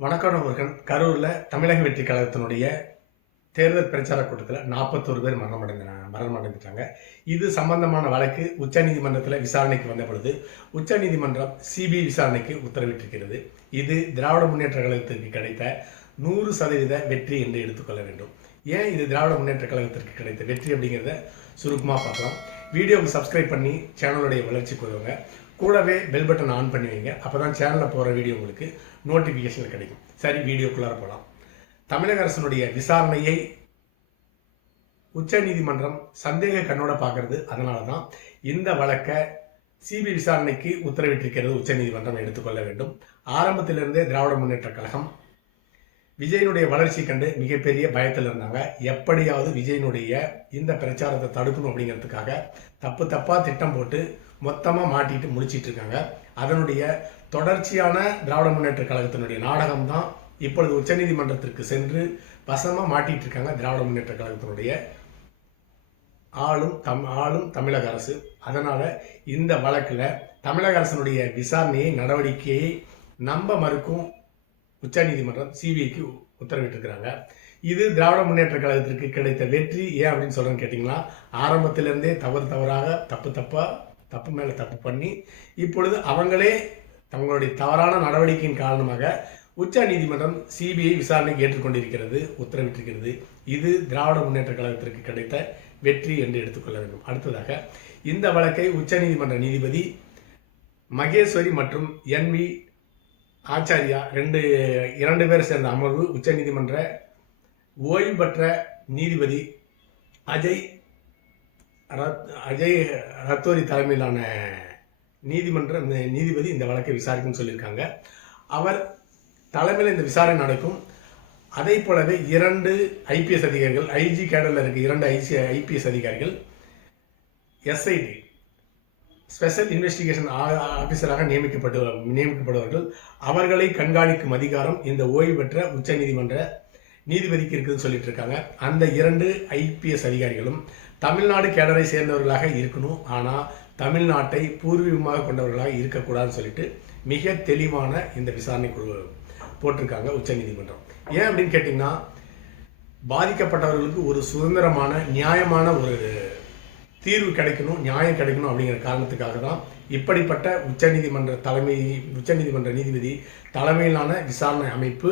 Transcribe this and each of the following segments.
வணக்கம் முருகன் கரூரில் தமிழக வெற்றி கழகத்தினுடைய தேர்தல் பிரச்சார கூட்டத்தில் நாற்பத்தோரு பேர் மரணம் அடைந்த மரணம் இது சம்பந்தமான வழக்கு உச்சநீதிமன்றத்தில் விசாரணைக்கு வந்த பொழுது உச்சநீதிமன்றம் சிபிஐ விசாரணைக்கு உத்தரவிட்டிருக்கிறது. இது திராவிட முன்னேற்ற கழகத்திற்கு கிடைத்த நூறு சதவீத வெற்றி என்று எடுத்துக்கொள்ள வேண்டும். ஏன் இது திராவிட முன்னேற்ற கழகத்திற்கு கிடைத்த வெற்றி அப்படிங்கிறத சுருக்கமாக பார்க்கலாம். வீடியோவுக்கு சப்ஸ்கிரைப் பண்ணி சேனலுடைய வளர்ச்சிக்கு உதவுங்க கூடவே பெல் பட்டன் ஆன் பண்ணி வைங்க. அப்போ தான் சேனலில் போகிற வீடியோ உங்களுக்கு நோட்டிஃபிகேஷன் கிடைக்கும். சரி வீடியோக்குள்ளார போகலாம் தமிழக அரசனுடைய விசாரணையை உச்சநீதிமன்றம் சந்தேக கண்ணோட பார்க்கறது. அதனால தான் இந்த வழக்கை சிபி விசாரணைக்கு உத்தரவிட்டிருக்கிறது உச்சநீதிமன்றம் எடுத்துக்கொள்ள வேண்டும். ஆரம்பத்திலிருந்தே திராவிட முன்னேற்ற கழகம் விஜயனுடைய வளர்ச்சி கண்டு மிகப்பெரிய பயத்தில் இருந்தாங்க. எப்படியாவது விஜயனுடைய இந்த பிரச்சாரத்தை தடுக்கணும் அப்படிங்கிறதுக்காக தப்பு தப்பாக திட்டம் போட்டு மொத்தமாக மாட்டிட்டு முடிச்சிட்டு இருக்காங்க அதனுடைய தொடர்ச்சியான திராவிட முன்னேற்ற கழகத்தினுடைய நாடகம் தான் இப்பொழுது உச்சநீதிமன்றத்திற்கு சென்று வசமாக மாட்டிட்டு இருக்காங்க திராவிட முன்னேற்ற கழகத்தினுடைய ஆளும் தம் ஆளும் தமிழக அரசு. அதனால் இந்த வழக்கில் தமிழக அரசனுடைய விசாரணையை நடவடிக்கையை நம்ப மறுக்கும் உச்சநீதிமன்றம் சிபிஐக்கு உத்தரவிட்டிருக்கிறாங்க. இது திராவிட முன்னேற்ற கழகத்திற்கு கிடைத்த வெற்றி. ஏன் அப்படின்னு சொல்கிறேன்னு கேட்டிங்கன்னா ஆரம்பத்திலேருந்தே தவறு தவறாக தப்பு தப்பாக தப்பு மேலே தப்பு பண்ணி இப்பொழுது அவங்களே தங்களுடைய தவறான நடவடிக்கையின் காரணமாக உச்ச நீதிமன்றம் சிபிஐ விசாரணைக்கு ஏற்றுக்கொண்டிருக்கிறது உத்தரவிட்டிருக்கிறது. இது திராவிட முன்னேற்ற கழகத்திற்கு கிடைத்த வெற்றி என்று எடுத்துக்கொள்ள வேண்டும். அடுத்ததாக இந்த வழக்கை உச்சநீதிமன்ற நீதிபதி மகேஸ்வரி மற்றும் என் வி ஆச்சாரியா ரெண்டு இரண்டு பேர் சேர்ந்த அமர்வு உச்சநீதிமன்ற ஓய்வு பெற்ற நீதிபதி அஜய் ரத் அஜய் ரத்தோரி தலைமையிலான நீதிமன்ற நீதிபதி இந்த வழக்கை விசாரிக்கும்னு சொல்லியிருக்காங்க. அவர் தலைமையில் இந்த விசாரணை நடக்கும். அதே போலவே இரண்டு ஐபிஎஸ் அதிகாரிகள் ஐஜி கேடரில் இருக்க இரண்டு ஐசி ஐபிஎஸ் அதிகாரிகள் எஸ்ஐடி ஸ்பெஷல் இன்வெஸ்டிகேஷன் ஆஃபீஸராக நியமிக்கப்பட்டு நியமிக்கப்படுவார்கள். அவர்களை கண்காணிக்கும் அதிகாரம் இந்த ஓய்வு பெற்ற உச்சநீதிமன்ற நீதிபதிக்கு இருக்குதுன்னு சொல்லிட்டு இருக்காங்க. அந்த இரண்டு ஐபிஎஸ் அதிகாரிகளும் தமிழ்நாடு கேடரை சேர்ந்தவர்களாக இருக்கணும். ஆனால் தமிழ்நாட்டை பூர்வீகமாக கொண்டவர்களாக இருக்கக்கூடாதுன்னு சொல்லிட்டு மிக தெளிவான இந்த விசாரணை குழு போட்டிருக்காங்க உச்சநீதிமன்றம் ஏன் அப்படின்னு கேட்டிங்கன்னா பாதிக்கப்பட்டவர்களுக்கு ஒரு சுதந்திரமான நியாயமான ஒரு தீர்வு கிடைக்கணும் நியாயம் கிடைக்கணும் அப்படிங்கிற காரணத்துக்காக தான் இப்படிப்பட்ட உச்சநீதிமன்ற தலைமை உச்சநீதிமன்ற நீதிபதி தலைமையிலான விசாரணை அமைப்பு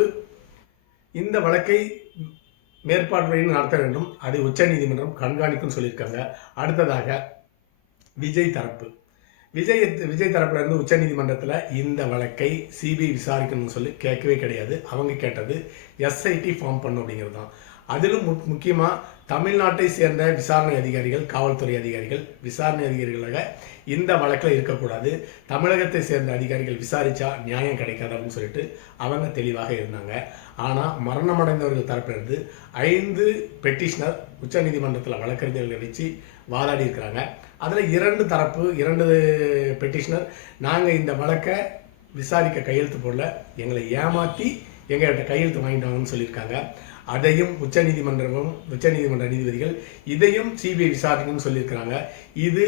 இந்த வழக்கை மேற்பார்வையில் நடத்த வேண்டும். அதை உச்சநீதிமன்றம் கண்காணிக்கும் சொல்லியிருக்காங்க. அடுத்ததாக விஜய் தரப்பு. விஜய் விஜய் தரப்புல இருந்து உச்சநீதிமன்றத்தில் இந்த வழக்கை சிபிஐ விசாரிக்கணும்னு சொல்லி கேட்கவே கிடையாது. அவங்க கேட்டது எஸ்ஐடி ஃபார்ம் பண்ணும் அப்படிங்கிறது தான் அதிலும் முக் முக்கியமாக தமிழ்நாட்டை சேர்ந்த விசாரணை அதிகாரிகள் காவல்துறை அதிகாரிகள் விசாரணை அதிகாரிகளாக இந்த வழக்கில் இருக்கக்கூடாது. தமிழகத்தை சேர்ந்த அதிகாரிகள் விசாரித்தா நியாயம் கிடைக்காது அப்படின்னு சொல்லிட்டு அவங்க தெளிவாக இருந்தாங்க. ஆனால் மரணமடைந்தவர்கள் தரப்பிலிருந்து ஐந்து பெட்டிஷனர் உச்சநீதிமன்றத்தில் வழக்கறிஞர்களை வச்சு வாதாடி இருக்கிறாங்க. அதில் இரண்டு தரப்பு இரண்டு பெட்டிஷனர் நாங்கள் இந்த வழக்கை விசாரிக்க கையெழுத்து போடல. எங்களை ஏமாற்றி எங்கள்கிட்ட கையெழுத்து வாங்கிட்டாங்கன்னு சொல்லியிருக்காங்க. அதையும் உச்சநீதிமன்றமும் உச்சநீதிமன்ற நீதிபதிகள் இதையும் சிபிஐ விசாரணைன்னு சொல்லியிருக்கிறாங்க. இது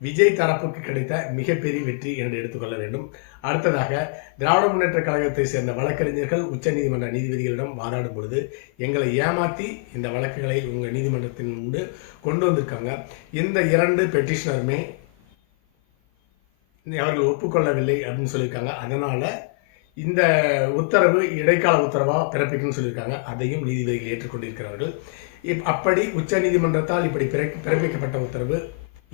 விஜய் தரப்புக்கு கிடைத்த மிகப்பெரிய வெற்றி என்று எடுத்துக்கொள்ள வேண்டும். அடுத்ததாக திராவிட முன்னேற்ற கழகத்தை சேர்ந்த வழக்கறிஞர்கள் உச்சநீதிமன்ற நீதிபதிகளிடம் வாதாடும் பொழுது எங்களை ஏமாற்றி இந்த வழக்குகளை உங்கள் நீதிமன்றத்தின் முன்பு கொண்டு வந்திருக்காங்க. இந்த இரண்டு பெட்டிஷனருமே அவர்கள் ஒப்புக்கொள்ளவில்லை அப்படின்னு சொல்லியிருக்காங்க. அதனால் இந்த உத்தரவு இடைக்கால உத்தரவாக பிறப்பிக்கணும்னு சொல்லியிருக்காங்க. அதையும் நீதிபதிகள் ஏற்றுக்கொண்டிருக்கிறார்கள். இப் அப்படி உச்ச நீதிமன்றத்தால் இப்படி பிற பிறப்பிக்கப்பட்ட உத்தரவு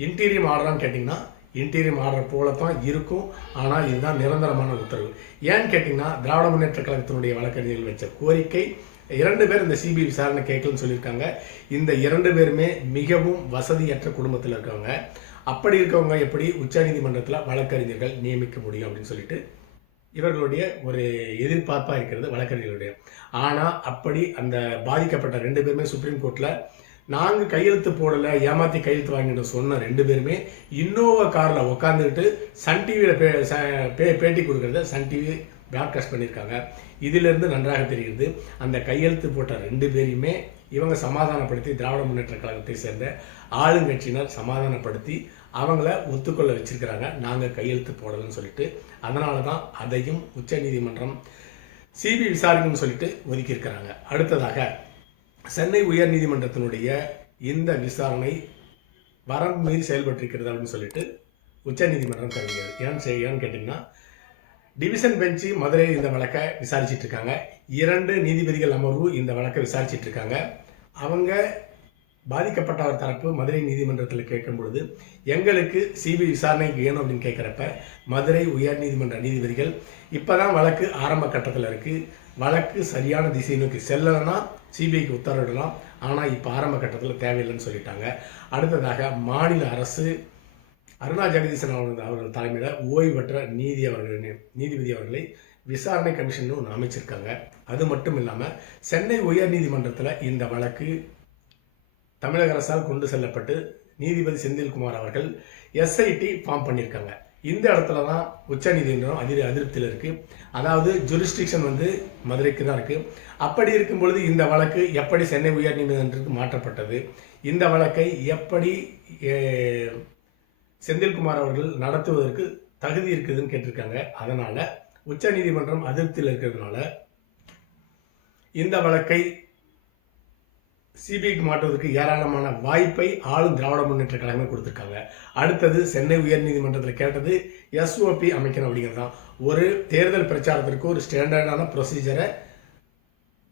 இன்டீரியம் ஆர்டரான்னு கேட்டிங்கன்னா இன்டீரியம் ஆர்டர் போல தான் இருக்கும். ஆனால் இதுதான் நிரந்தரமான உத்தரவு. ஏன்னு கேட்டிங்கன்னா திராவிட முன்னேற்ற கழகத்தினுடைய வழக்கறிஞர்கள் வச்ச கோரிக்கை இரண்டு பேர் இந்த சிபிஐ விசாரணை கேட்கலன்னு சொல்லியிருக்காங்க. இந்த இரண்டு பேருமே மிகவும் வசதியற்ற குடும்பத்தில் இருக்கவங்க அப்படி இருக்கவங்க எப்படி உச்சநீதிமன்றத்தில் வழக்கறிஞர்கள் நியமிக்க முடியும் அப்படின்னு சொல்லிட்டு இவர்களுடைய ஒரு எதிர்பார்ப்பாக இருக்கிறது வழக்கறிஞர்களுடைய. ஆனால் அப்படி அந்த பாதிக்கப்பட்ட ரெண்டு பேருமே சுப்ரீம் கோர்ட்டில் நாங்கள் கையெழுத்து போடலை ஏமாற்றி கையெழுத்து வாங்கிட்டு சொன்ன ரெண்டு பேருமே இன்னோவா காரில் உட்காந்துக்கிட்டு சன் டிவியில் பே ச- பே பேட்டி கொடுக்குறத சன் டிவி ப்ராட்காஸ்ட் பண்ணியிருக்காங்க. இதிலிருந்து நன்றாக தெரிகிறது அந்த கையெழுத்து போட்ட ரெண்டு பேரையுமே இவங்க சமாதானப்படுத்தி திராவிட முன்னேற்ற கழகத்தை சேர்ந்த ஆளுங்கட்சியினர் சமாதானப்படுத்தி அவங்கள ஒத்துக்கொள்ள வச்சிருக்கிறாங்க. நாங்கள் கையெழுத்து போடலன்னு சொல்லிட்டு அதனால தான் அதையும் உச்சநீதிமன்றம் சிபிஐ விசாரணைன்னு சொல்லிட்டு ஒதுக்கியிருக்கிறாங்க. அடுத்ததாக சென்னை உயர்நீதிமன்றத்தினுடைய இந்த விசாரணை வரம்பு மீறி செயல்பட்டிருக்கிறது அப்படின்னு சொல்லிட்டு உச்சநீதிமன்றம் கருதுகிறது. ஏன்னு செய்ய ஏன்னு கேட்டிங்கன்னா டிவிஷன் பெஞ்சு மதுரையில் இந்த வழக்கை விசாரிச்சிட்டு இருக்காங்க. இரண்டு நீதிபதிகள் அமர்வு இந்த வழக்கை விசாரிச்சிட்டு இருக்காங்க. அவங்க பாதிக்கப்பட்டவர் தரப்பு மதுரை நீதிமன்றத்தில் கேட்கும் பொழுது எங்களுக்கு சிபிஐ விசாரணைக்கு வேணும் அப்படின்னு கேட்குறப்ப மதுரை உயர் நீதிமன்ற நீதிபதிகள் இப்போ தான் வழக்கு ஆரம்ப கட்டத்தில் இருக்குது வழக்கு சரியான திசை நோக்கி செல்லலைன்னா சிபிஐக்கு உத்தரவிடலாம். ஆனால் இப்போ ஆரம்ப கட்டத்தில் தேவையில்லைன்னு சொல்லிட்டாங்க. அடுத்ததாக மாநில அரசு அருணா ஜெகதீசன் அவர்கள் அவர்கள் தலைமையில் ஓய்வு பெற்ற நீதி அவர்கள் நீதிபதி அவர்களை விசாரணை கமிஷன் ஒன்று அமைச்சிருக்காங்க. அது மட்டும் இல்லாமல் சென்னை உயர்நீதிமன்றத்தில் இந்த வழக்கு தமிழக அரசால் கொண்டு செல்லப்பட்டு நீதிபதி செந்தில்குமார் அவர்கள் எஸ்ஐடி ஃபார்ம் பண்ணியிருக்காங்க. இந்த இடத்துல தான் உச்சநீதிமன்றம் அதிர் அதிருப்தியில் இருக்குது அதாவது ஜுரிஸ்டிக்ஷன் வந்து மதுரைக்கு தான் இருக்குது அப்படி இருக்கும் பொழுது இந்த வழக்கு எப்படி சென்னை உயர்நீதிமன்றத்துக்கு மாற்றப்பட்டது? இந்த வழக்கை எப்படி செந்தில்குமார் அவர்கள் நடத்துவதற்கு தகுதி இருக்குதுன்னு கேட்டிருக்காங்க. அதனால உச்சநீதிமன்றம் அதிருப்தியில் இருக்கிறதுனால இந்த வழக்கை சிபிஐக்கு மாற்றுவதற்கு ஏராளமான வாய்ப்பை ஆளும் திராவிட முன்னேற்ற கழகமே கொடுத்துருக்காங்க. அடுத்தது சென்னை உயர்நீதிமன்றத்தில் கேட்டது எஸ்ஓபி அமைக்கணும் அப்படிங்கிறது தான் ஒரு தேர்தல் பிரச்சாரத்திற்கு ஒரு ஸ்டாண்டர்டான ப்ரொசீஜரை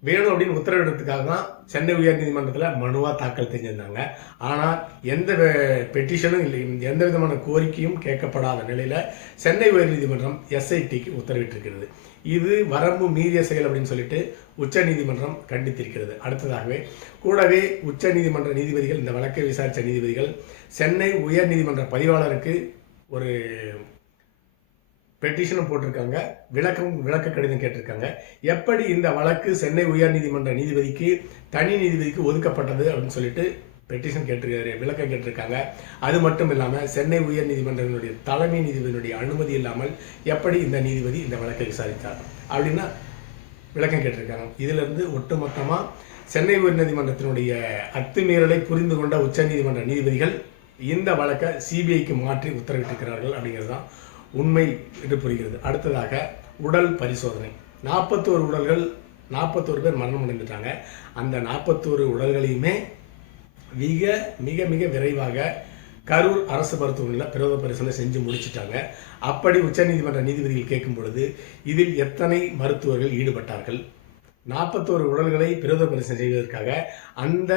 வேணும் அப்படின்னு உத்தரவிடுறதுக்காக தான் சென்னை உயர்நீதிமன்றத்தில் மனுவாக தாக்கல் செஞ்சிருந்தாங்க ஆனால் எந்த பெட்டிஷனும் இல்லை. எந்த விதமான கோரிக்கையும் கேட்கப்படாத நிலையில் சென்னை உயர்நீதிமன்றம் எஸ்ஐடிக்கு உத்தரவிட்டிருக்கிறது. இது வரம்பு மீறிய செயல் அப்படின்னு சொல்லிட்டு உச்சநீதிமன்றம் கண்டித்திருக்கிறது. அடுத்ததாகவே கூடவே உச்சநீதிமன்ற நீதிபதிகள் இந்த வழக்கை விசாரித்த நீதிபதிகள் சென்னை உயர்நீதிமன்ற பதிவாளருக்கு ஒரு பெட்டிஷனும் போட்டிருக்காங்க. விளக்கம் விளக்க கடிதம் கேட்டிருக்காங்க. எப்படி இந்த வழக்கு சென்னை உயர்நீதிமன்ற நீதிபதிக்கு தனி நீதிபதிக்கு ஒதுக்கப்பட்டது அப்படின்னு சொல்லிட்டு பெட்டிஷன் கேட்டிருக்காரு விளக்கம் கேட்டிருக்காங்க. அது மட்டும் இல்லாமல் சென்னை உயர்நீதிமன்றத்தினுடைய தலைமை நீதிபதியினுடைய அனுமதி இல்லாமல் எப்படி இந்த நீதிபதி இந்த வழக்கை விசாரித்தார் அப்படின்னா விளக்கம் கேட்டிருக்காங்க. இதிலிருந்து ஒட்டுமொத்தமாக சென்னை உயர்நீதிமன்றத்தினுடைய அத்துமீறலை புரிந்து கொண்ட உச்சநீதிமன்ற நீதிபதிகள் இந்த வழக்கை சிபிஐக்கு மாற்றி உத்தரவிட்டிருக்கிறார்கள் அப்படிங்கிறது தான் உண்மை என்று புரிகிறது. அடுத்ததாக உடல் பரிசோதனை. நாற்பத்தோரு உடல்கள் நாற்பத்தோரு பேர் மரணம் அடைந்துட்டாங்க. அந்த நாற்பத்தோரு உடல்களையுமே மிக மிக மிக விரைவாக கரூர் அரசு மருத்துவமனையில் பிரேத பரிசோதனை செஞ்சு முடிச்சிட்டாங்க. அப்படி உச்சநீதிமன்ற நீதிபதிகள் கேட்கும் பொழுது இதில் எத்தனை மருத்துவர்கள் ஈடுபட்டார்கள்? நாற்பத்தோரு உடல்களை பிரேத பரிசோதனை செய்வதற்காக அந்த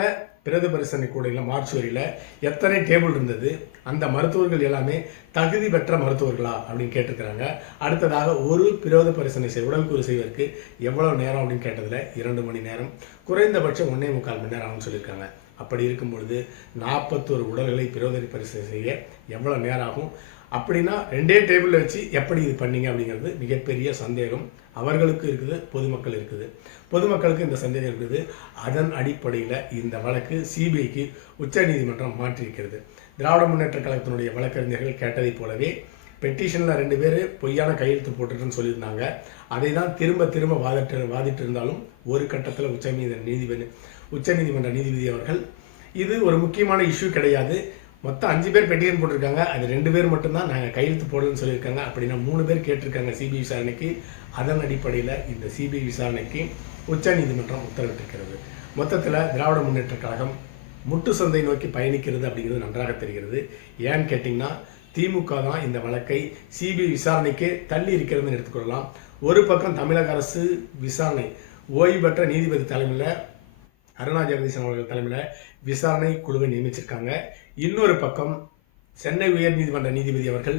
பிரேத பரிசனை கூடையில் மார்ச் வரையில் எத்தனை டேபிள் இருந்தது? அந்த மருத்துவர்கள் எல்லாமே தகுதி பெற்ற மருத்துவர்களா? அப்படின்னு கேட்டிருக்கிறாங்க. அடுத்ததாக ஒரு பிரேத பரிசனை செய் உடல்கூறு செய்வதற்கு எவ்வளவு நேரம் அப்படின்னு கேட்டதில் இரண்டு மணி நேரம். குறைந்தபட்சம் ஒன்றே முக்கால் மணி நேரம் ஆகும்னு சொல்லியிருக்காங்க. அப்படி இருக்கும் பொழுது நாற்பத்தோரு உடல்களை பிரயோதனை பரிசனை செய்ய எவ்வளோ நேரம் ஆகும்? அப்படின்னா ரெண்டே டேபிளில் வச்சு எப்படி இது பண்ணீங்க அப்படிங்கிறது மிகப்பெரிய சந்தேகம். அவர்களுக்கு இருக்குது பொதுமக்கள் இருக்குது. பொதுமக்களுக்கு இந்த சந்தேகம் இருக்குது. அதன் அடிப்படையில் இந்த வழக்கு சிபிஐக்கு உச்சநீதிமன்றம் மாற்றியிருக்கிறது. திராவிட முன்னேற்ற கழகத்தினுடைய வழக்கறிஞர்கள் கேட்டதைப் போலவே பெட்டிஷனில் ரெண்டு பேர் பொய்யான கையெழுத்து போட்டுட்டுன்னு சொல்லியிருந்தாங்க. அதை தான் திரும்ப திரும்ப வாதிட்டு வாதிட்டு இருந்தாலும் ஒரு கட்டத்தில் உச்ச நீதிபதி உச்சநீதிமன்ற நீதிபதி அவர்கள் இது ஒரு முக்கியமான இஷ்யூ கிடையாது. மொத்தம் அஞ்சு பேர் பெட்டிஷன் போட்டிருக்காங்க. அது ரெண்டு பேர் மட்டும்தான் நாங்கள் கையெழுத்து போடலன்னு சொல்லியிருக்காங்க. அப்படின்னா மூணு பேர் கேட்டிருக்காங்க சிபிஐ விசாரணைக்கு. அதன் அடிப்படையில் இந்த சிபிஐ விசாரணைக்கு உச்சநீதிமன்றம் உத்தரவிட்டிருக்கிறது. மொத்தத்தில் திராவிட முன்னேற்ற கழகம் முட்டு சந்தை நோக்கி பயணிக்கிறது அப்படிங்கிறது நன்றாக தெரிகிறது. ஏன்னு கேட்டிங்கன்னா திமுக தான் இந்த வழக்கை சிபிஐ விசாரணைக்கே தள்ளி இருக்கிறதுன்னு எடுத்துக்கொள்ளலாம். ஒரு பக்கம் தமிழக அரசு விசாரணை ஓய்வு பெற்ற நீதிபதி தலைமையில் அருணா ஜெகதீசன் அவர்கள் தலைமையில் விசாரணை குழுவை நியமிச்சிருக்காங்க. இன்னொரு பக்கம் சென்னை உயர்நீதிமன்ற நீதிபதி அவர்கள்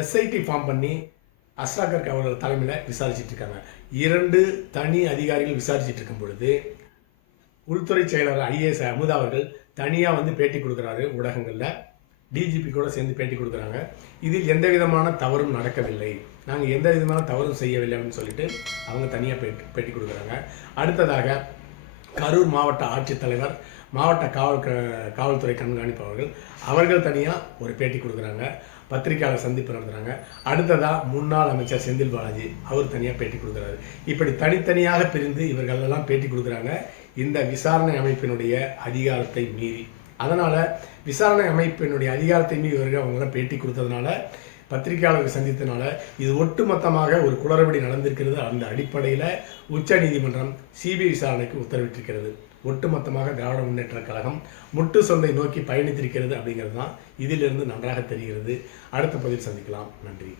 எஸ்ஐடி ஃபார்ம் பண்ணி அஸ்ராகர் அவர்கள் தலைமையில் விசாரிச்சுட்டு இருக்காங்க. இரண்டு தனி அதிகாரிகள் விசாரிச்சுட்டு இருக்கும் பொழுது உள்துறை செயலர் ஐஏஎஸ் அமுதா அவர்கள் தனியாக வந்து பேட்டி கொடுக்குறாரு ஊடகங்களில். டிஜிபி கூட சேர்ந்து பேட்டி கொடுக்குறாங்க. இதில் எந்த விதமான தவறும் நடக்கவில்லை. நாங்கள் எந்த விதமான தவறும் செய்யவில்லை அப்படின்னு சொல்லிட்டு அவங்க தனியாக பேட்டி பேட்டி கொடுக்குறாங்க. அடுத்ததாக கரூர் மாவட்ட ஆட்சித்தலைவர் மாவட்ட காவல் காவல்துறை கண்காணிப்பவர்கள் அவர்கள் தனியாக ஒரு பேட்டி கொடுக்குறாங்க. பத்திரிகையாளர் சந்திப்பு நடத்துகிறாங்க அடுத்ததாக முன்னாள் அமைச்சர் செந்தில் பாலாஜி அவர் தனியாக பேட்டி கொடுக்குறாரு. இப்படி தனித்தனியாக பிரிந்து இவர்களெல்லாம் பேட்டி கொடுக்குறாங்க. இந்த விசாரணை அமைப்பினுடைய அதிகாரத்தை மீறி. அதனால் விசாரணை அமைப்பினுடைய அதிகாரத்தை மீறி இவர்கள் அவங்களாம் பேட்டி கொடுத்ததுனால பத்திரிகையாளர்கள் சந்தித்தனால இது ஒட்டுமொத்தமாக ஒரு குளறுபடி நடந்திருக்கிறது. அந்த அடிப்படையில் உச்ச நீதிமன்றம் சிபிஐ விசாரணைக்கு உத்தரவிட்டிருக்கிறது. ஒட்டுமொத்தமாக திராவிட முன்னேற்ற கழகம் முட்டு சொந்தை நோக்கி பயணித்திருக்கிறது அப்படிங்கிறது தான் இதிலிருந்து நன்றாக தெரிகிறது. அடுத்த பதிவில் சந்திக்கலாம். நன்றி.